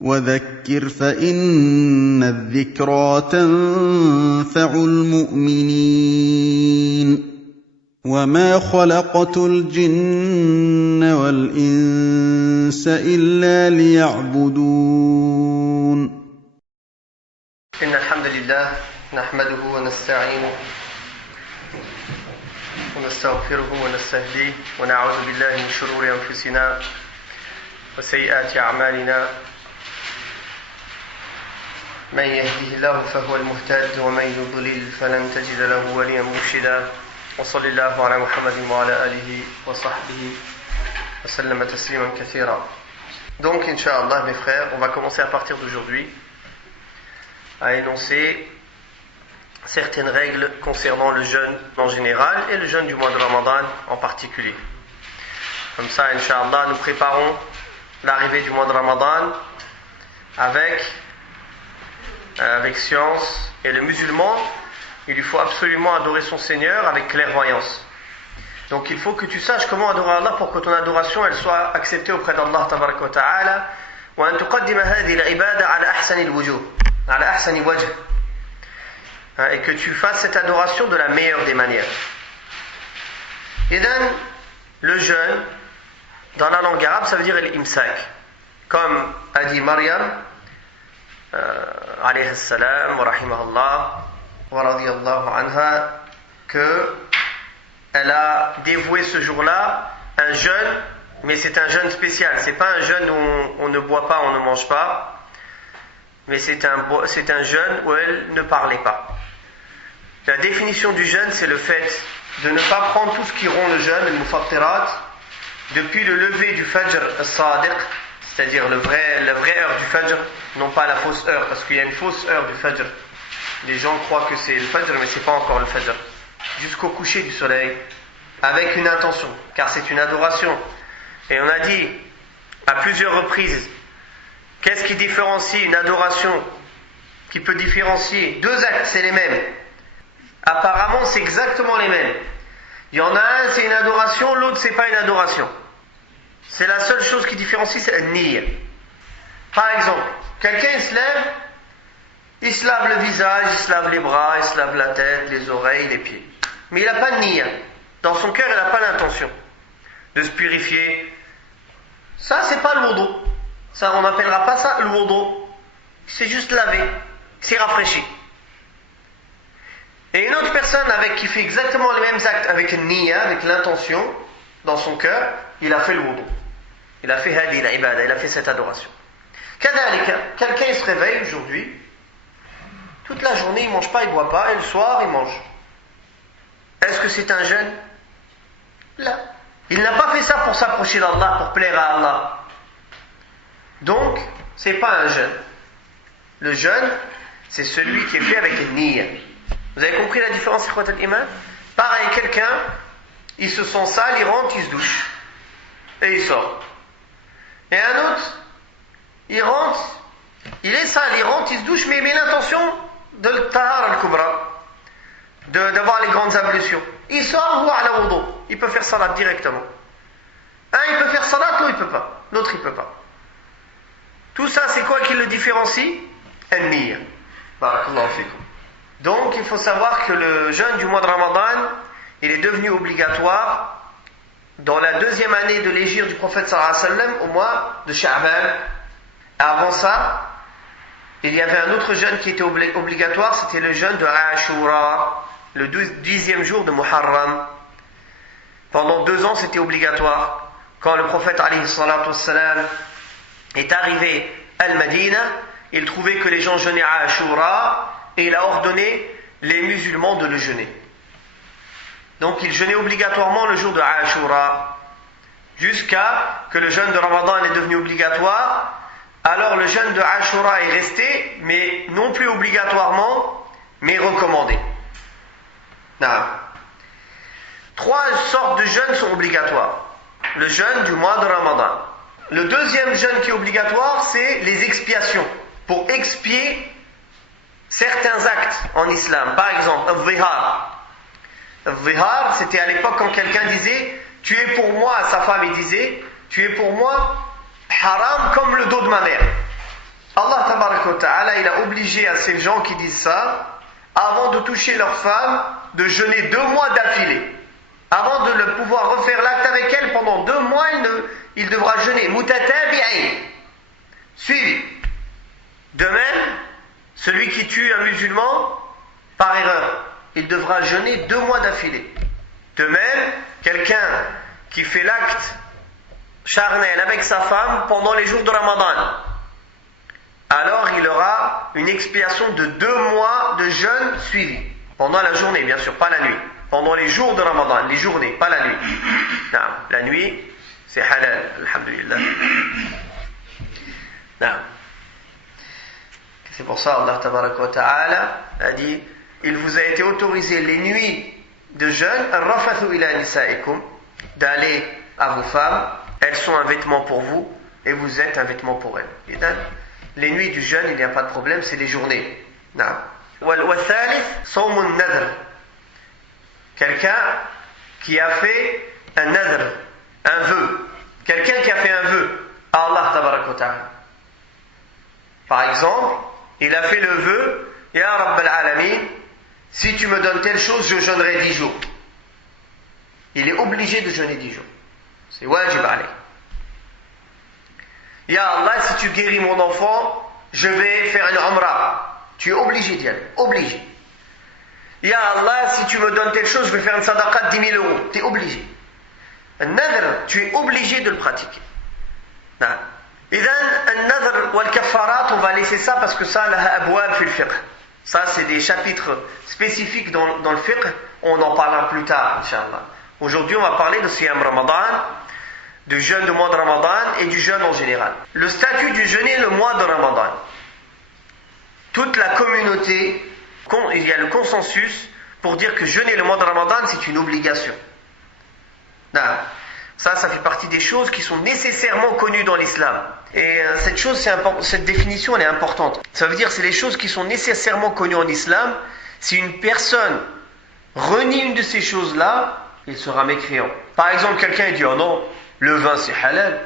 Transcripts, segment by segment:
وذكر فإن الذكرى تنفع المؤمنين وما خلقت الجن والإنس إلا ليعبدون إن الحمد لله نحمده ونستعينه ونستغفره ونستهديه ونعوذ بالله من شرور أنفسنا وسيئات أعمالنا من يهده الله فهو المهتد ومن يضلل فلن تجد له وليا مرشدا وصلى الله على محمد وعلى آله وصحبه وسلم تسليما كثيرا. Donc, Inch'Allah, mes frères, on va commencer à partir d'aujourd'hui à énoncer certaines règles concernant le jeûne en général et le jeûne du mois de Ramadan en particulier. Comme ça, Inch'Allah, nous préparons l'arrivée du mois de Ramadan avec science. Et le musulman, il lui faut absolument adorer son Seigneur avec clairvoyance. Donc il faut que tu saches comment adorer Allah pour que ton adoration elle soit acceptée auprès d'Allah tabaraka wa ta'ala. وأن تقدم هذه العبادة على أحسن الوجوه على أحسن وجه, et que tu fasses cette adoration de la meilleure des manières. Et donc, le jeûne, dans la langue arabe, ça veut dire l'imsak. Comme a dit Maryam, alayhi salam, wa rahimahullah, wa radiyallahu anha, que elle a dévoué ce jour-là un jeûne, mais c'est un jeûne spécial. C'est pas un jeûne où on ne boit pas, on ne mange pas, mais c'est un jeûne où elle ne parlait pas. La définition du jeûne, c'est le fait de ne pas prendre tout ce qui rompt le jeûne, le mufattirat, depuis le lever du fajr as-sadiq, c'est-à-dire la vraie heure du fajr, non pas la fausse heure, parce qu'il y a une fausse heure du fajr. Les gens croient que c'est le fajr, mais c'est pas encore le fajr. Jusqu'au coucher du soleil, avec une intention, car c'est une adoration. Et on a dit à plusieurs reprises, qu'est-ce qui différencie une adoration qui peut différencier deux actes, c'est les mêmes. Apparemment, c'est exactement les mêmes. Il y en a un, c'est une adoration, l'autre, c'est pas une adoration. C'est la seule chose qui différencie, c'est le niyyah. Par exemple, quelqu'un il se lève, il se lave le visage, il se lave les bras, il se lave la tête, les oreilles, les pieds. Mais il n'a pas de niyyah. Dans son cœur, il n'a pas l'intention de se purifier. Ça, c'est pas le wudu. Ça, on n'appellera pas ça le wudu. C'est juste lavé, c'est rafraîchi. Et une autre personne qui fait exactement les mêmes actes avec une niyyah, avec l'intention dans son cœur, il a fait le wudu. Il a fait hadi la ibada, il a fait cette adoration. Kadhalika, quelqu'un il se réveille aujourd'hui, toute la journée il ne mange pas, il ne boit pas, et le soir il mange. Est-ce que c'est un jeûne? Là. Il n'a pas fait ça pour s'approcher d'Allah, pour plaire à Allah. Donc, c'est pas un jeûne. Le jeûne, c'est celui qui est fait avec une niyyah. Vous avez compris la différence, ikhwat al-iman? Pareil, quelqu'un, il se sent sale, il rentre, il se douche. Et il sort. Et un autre, il rentre, il est sale, il rentre, il se douche, mais il met l'intention de l'tahar al-kubra, d'avoir les grandes ablutions. Il sort, ou ala wudu. Il peut faire salat directement. Un, il peut faire salat, l'autre, il peut pas. L'autre, il peut pas. Tout ça, c'est quoi qui le différencie? An-niyya. Barakallahu fikum. Donc, il faut savoir que le jeûne du mois de Ramadan, il est devenu obligatoire dans la deuxième année de l'hégire du prophète sallallahu alayhi wa sallam, au mois de Sha'ban. Avant ça, il y avait un autre jeûne qui était obligatoire, c'était le jeûne de Ashura, le 10e jour de Muharram. Pendant 2 ans, c'était obligatoire. Quand le prophète alayhi salatu wassalam est arrivé à Al-Madina, il trouvait que les gens jeûnaient à Ashura, et il a ordonné les musulmans de le jeûner. Donc il jeûnait obligatoirement le jour de Ashura, jusqu'à que le jeûne de Ramadan est devenu obligatoire. Alors le jeûne de Ashura est resté, mais non plus obligatoirement, mais recommandé. Non. 3 sortes de jeûnes sont obligatoires. Le jeûne du mois de Ramadan. Le deuxième jeûne qui est obligatoire, c'est les expiations. Pour expier certains actes en islam. Par exemple, al-zihar. Al-zihar, c'était à l'époque quand quelqu'un disait « Tu es pour moi », sa femme il disait « Tu es pour moi haram comme le dos de ma mère ». Allah tabaraka wa ta'ala, il a obligé à ces gens qui disent ça, avant de toucher leur femme, de jeûner 2 mois d'affilée. Avant de pouvoir refaire l'acte avec elle, pendant 2 mois, il devra jeûner. Mutatabi'in. Suivi. De même, celui qui tue un musulman, par erreur, il devra jeûner 2 mois d'affilée. De même, quelqu'un qui fait l'acte charnel avec sa femme pendant les jours de Ramadan, alors il aura une expiation de 2 mois de jeûne suivi. Pendant la journée, bien sûr, pas la nuit. Pendant les jours de Ramadan, les journées, pas la nuit. Non, la nuit, c'est halal, alhamdulillah. Non. C'est pour ça Allah tabaraka wa ta'ala a dit, il vous a été autorisé les nuits de jeûne, rafathu ila nisaikum, d'aller à vos femmes, elles sont un vêtement pour vous et vous êtes un vêtement pour elles. Et donc, les nuits du jeûne, il n'y a pas de problème, c'est les journées. Non. Wal-thalith, sawmun nadr. Quelqu'un qui a fait un nadr, un vœu. Quelqu'un qui a fait un vœu à Allah tabaraka wa ta'ala. Par exemple, il a fait le vœu, Ya Rabbal Alamin, si tu me donnes telle chose, je jeûnerai 10 jours. Il est obligé de jeûner 10 jours. C'est wajib alayh. Ya Allah, si tu guéris mon enfant, je vais faire une umrah. Tu es obligé d'y aller. Obligé. Ya Allah, si tu me donnes telle chose, je vais faire une sadaqa de 10 000 euros. Tu es obligé. Un nadr, tu es obligé de le pratiquer. Idhan, un nadr wal kafarat, on va laisser ça parce que ça, laha abwab fil fiqh. Ça, c'est des chapitres spécifiques dans le fiqh. On en parlera plus tard, Inch'Allah. Aujourd'hui, on va parler de Siyam Ramadan, du jeûne du mois de Ramadan et du jeûne en général. Le statut du jeûner le mois de Ramadan. Toute la communauté, il y a le consensus pour dire que jeûner le mois de Ramadan, c'est une obligation. Ça fait partie des choses qui sont nécessairement connues dans l'islam. Et cette définition, elle est importante. Ça veut dire que c'est les choses qui sont nécessairement connues en islam. Si une personne renie une de ces choses-là, il sera mécréant. Par exemple, quelqu'un dit « Oh non, le vin c'est halal ».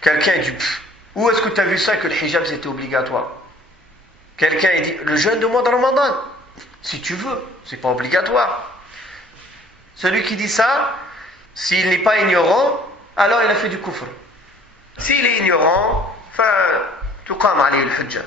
Quelqu'un dit « Où est-ce que tu as vu ça que le hijab c'était obligatoire ?» Quelqu'un dit « Le jeûne du mois de Ramadan, si tu veux, c'est pas obligatoire ». Celui qui dit ça, s'il n'est pas ignorant, alors il a fait du kufr. S'il est ignorant, tuqam alayhi al-hujja.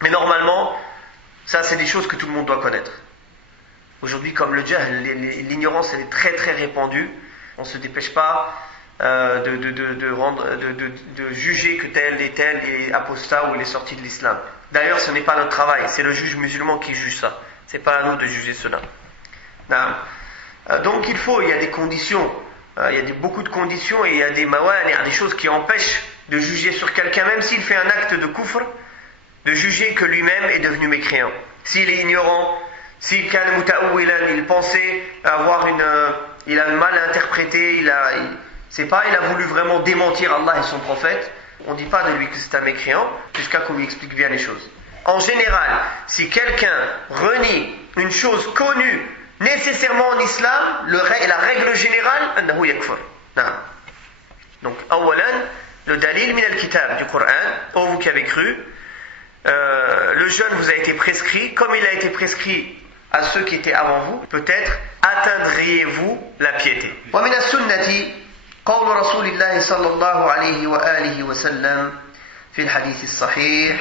Mais normalement, ça c'est des choses que tout le monde doit connaître. Aujourd'hui, comme le jahl, l'ignorance elle est très très répandue. On ne se dépêche pas de juger que tel et tel est apostat ou il est sorti de l'islam. D'ailleurs, ce n'est pas notre travail, c'est le juge musulman qui juge ça. Ce n'est pas à nous de juger cela. Donc il y a des conditions, il y a beaucoup de conditions et il y a des mawani, des choses qui empêchent de juger sur quelqu'un, même s'il fait un acte de kufr, de juger que lui-même est devenu mécréant. S'il est ignorant, s'il il pensait avoir il a mal interprété, il a voulu vraiment démentir Allah et son prophète, on ne dit pas de lui que c'est un mécréant, jusqu'à qu'on lui explique bien les choses. En général, si quelqu'un renie une chose connue nécessairement en islam, la règle générale, annahu yakfur. Donc, awalan, le dalil min al-kitab du Coran, ô vous qui avez cru, le jeûne vous a été prescrit, comme il a été prescrit à ceux qui étaient avant vous, peut-être atteindriez-vous la piété. Wa min as-sunnati قول رسول الله صلى الله عليه وآله وسلم في الحديث الصحيح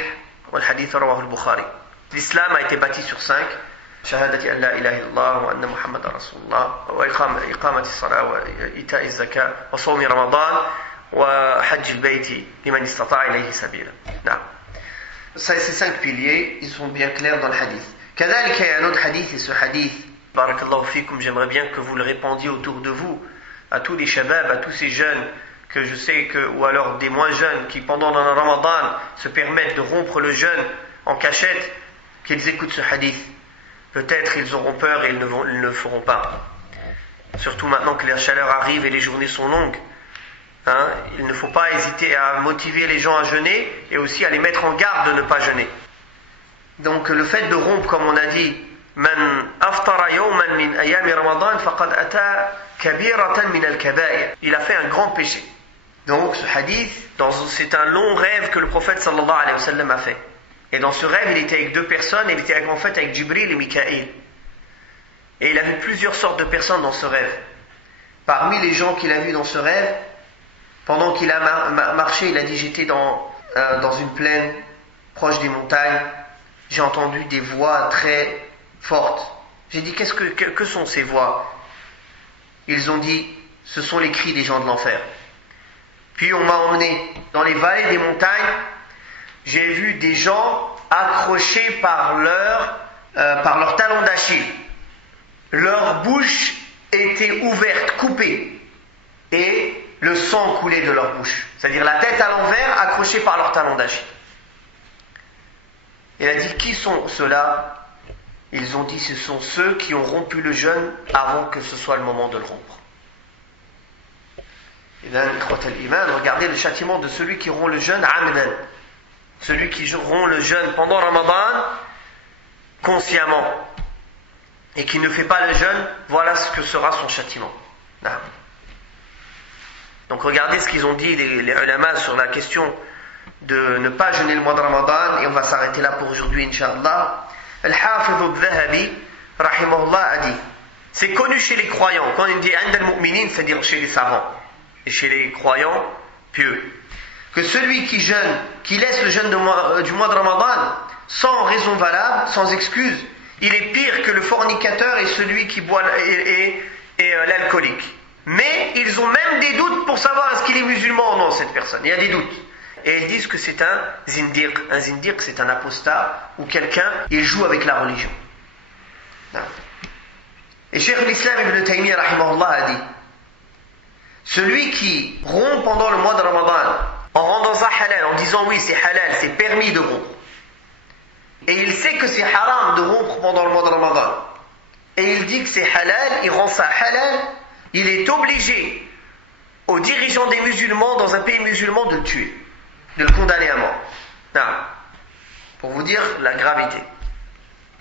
والحديث رواه البخاري. L'islam a été bâti sur 5. شهادة أن لا إله إلا الله وأن محمد رسول الله وإقامة الصلاة وإيتاء الزكاة وصوم رمضان وحج البيت لمن استطاع إليه سبيلا. نعم. Ces 5 piliers, ils sont bien clairs dans le hadith. كذلك il y a un autre hadith, et ce hadith, barakallahu fikum, j'aimerais bien que vous le répandiez autour de vous, à tous les shabab, à tous ces jeunes que je sais ou alors des moins jeunes qui pendant le Ramadan se permettent de rompre le jeûne en cachette, qu'ils écoutent ce hadith. Peut-être ils auront peur et ils ne le feront pas. Surtout maintenant que la chaleur arrive et les journées sont longues. Il ne faut pas hésiter à motiver les gens à jeûner et aussi à les mettre en garde de ne pas jeûner. Donc le fait de rompre, comme on a dit, Man aftara yawman min ayami Ramadan faqad ata kabiratan min al-kaba'ir. Il a fait un grand péché. Donc ce hadith, c'est un long rêve que le prophète sallallahu alayhi wa sallam a fait. Et dans ce rêve, il était avec deux personnes, il était en fait avec Jibril et Mikaïl. Et il a vu plusieurs sortes de personnes dans ce rêve. Parmi les gens qu'il a vus dans ce rêve, pendant qu'il a marché, il a dit: j'étais dans une plaine proche des montagnes, j'ai entendu des voix très fortes. J'ai dit: que sont ces voix? Ils ont dit: ce sont les cris des gens de l'enfer. Puis on m'a emmené dans les vallées des montagnes, j'ai vu des gens accrochés par leur talon d'Achille. Leur bouche était ouverte, coupée, et le sang coulait de leur bouche. C'est-à-dire la tête à l'envers, accrochée par leur talon d'Achille. Il a dit: qui sont ceux-là? Ils ont dit: ce sont ceux qui ont rompu le jeûne avant que ce soit le moment de le rompre. Et là, regardez le châtiment de celui qui rompt le jeûne amdan. Celui qui rompt le jeûne pendant Ramadan consciemment et qui ne fait pas le jeûne, voilà ce que sera son châtiment. Donc regardez ce qu'ils ont dit les ulama sur la question de ne pas jeûner le mois de Ramadan, et on va s'arrêter là pour aujourd'hui, Inch'Allah. Al-Hafidh al-Dhahabi, rahimahullah, a dit: c'est connu chez les croyants, quand il dit عند المؤمنين, c'est-à-dire chez les savants et chez les croyants pieux, que celui qui jeûne, qui laisse le jeûne du mois de Ramadan sans raison valable, sans excuse, il est pire que le fornicateur et celui qui boit et l'alcoolique. Mais ils ont même des doutes pour savoir est-ce qu'il est musulman ou non, cette personne. Il y a des doutes. Et ils disent que c'est un zindiq. Un zindiq, c'est un apostat ou quelqu'un, il joue avec la religion. Et Cheikh l'Islam Ibn Taymiyyah rahimahullah a dit: celui qui rompt pendant le mois de Ramadan en rendant ça halal, en disant oui c'est halal, c'est permis de rompre, et il sait que c'est haram de rompre pendant le mois de Ramadan, et il dit que c'est halal, il rend ça halal, il est obligé aux dirigeants des musulmans dans un pays musulman de le tuer, de le condamner à mort. Non. Pour vous dire la gravité.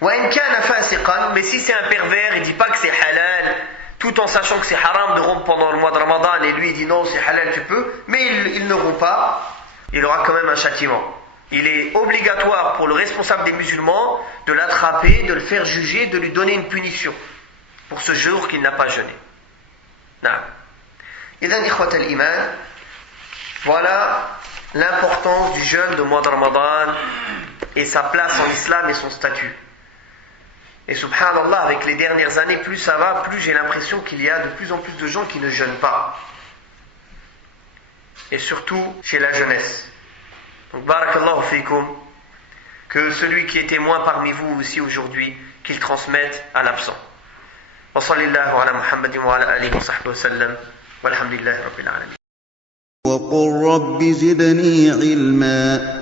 Mais si c'est un pervers, il ne dit pas que c'est halal, tout en sachant que c'est haram de rompre pendant le mois de Ramadan, et lui il dit non c'est halal, tu peux, mais il ne rompt pas, il aura quand même un châtiment. Il est obligatoire pour le responsable des musulmans de l'attraper, de le faire juger, de lui donner une punition pour ce jour qu'il n'a pas jeûné. Voilà l'importance du jeûne de mois de Ramadan et sa place en islam et son statut. Et subhanallah, avec les dernières années, plus ça va, plus j'ai l'impression qu'il y a de plus en plus de gens qui ne jeûnent pas. Et surtout chez la jeunesse. Donc barakallahu fikum, que celui qui est témoin parmi vous aussi aujourd'hui, qu'il transmette à l'absent. Wa sallallahu ala Muhammadin wa ala alihi wa sahbihi wa sallam, walhamdulillahi rabbil alamin. وقل رب زدني علما